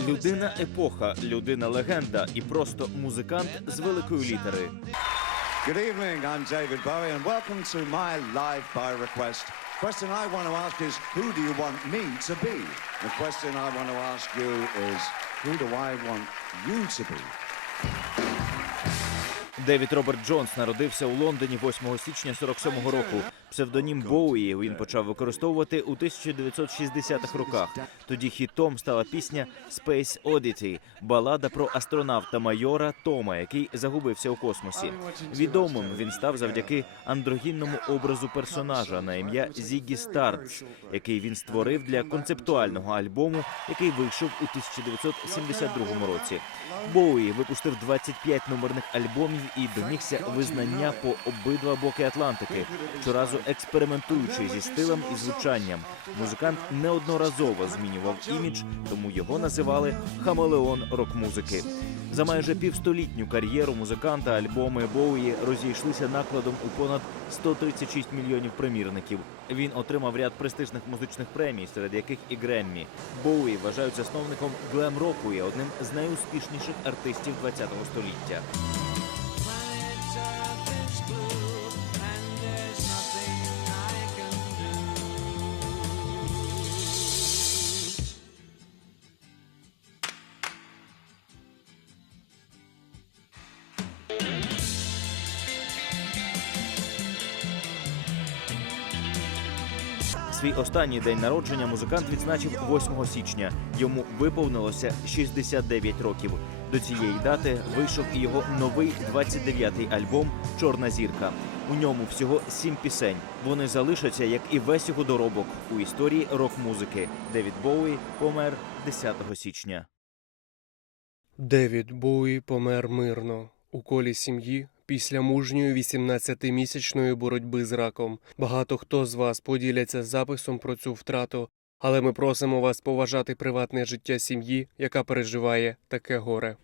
Людина епоха, людина легенда і просто музикант з великої літери. Good evening, I'm David Bowie, and welcome to my live by request. Question I want to ask is, who do you want me to be? The question I want to ask you is, who do I want you to be? Девід Роберт Джонс народився у Лондоні 8 січня 47-го року. Псевдонім Боуї він почав використовувати у 1960-х роках. Тоді хітом стала пісня Space Oddity – балада про астронавта майора Тома, який загубився у космосі. Відомим він став завдяки андрогінному образу персонажа на ім'я Зігі Стардс, який він створив для концептуального альбому, який вийшов у 1972 році. Боуї випустив 25 номерних альбомів і домігся визнання по обидва боки Атлантики, щоразу експериментуючи зі стилем і звучанням. Музикант неодноразово змінював імідж, тому його називали хамелеон рок-музики. За майже півстолітню кар'єру музиканта альбоми Боуї розійшлися накладом у понад 136 мільйонів примірників. Він отримав ряд престижних музичних премій, серед яких і Греммі. Боуї вважають засновником глем-року і одним з найуспішніших артистів ХХ століття. Свій останній день народження музикант відзначив 8 січня. Йому виповнилося 69 років. До цієї дати вийшов і його новий 29-й альбом Чорна зірка. У ньому всього сім пісень. Вони залишаться, як і весь його доробок у історії рок-музики. Девід Боуї помер 10 січня. Девід Боуї помер мирно у колі сім'ї після мужньої 18-місячної боротьби з раком. Багато хто з вас поділяться записом про цю втрату, але ми просимо вас поважати приватне життя сім'ї, яка переживає таке горе.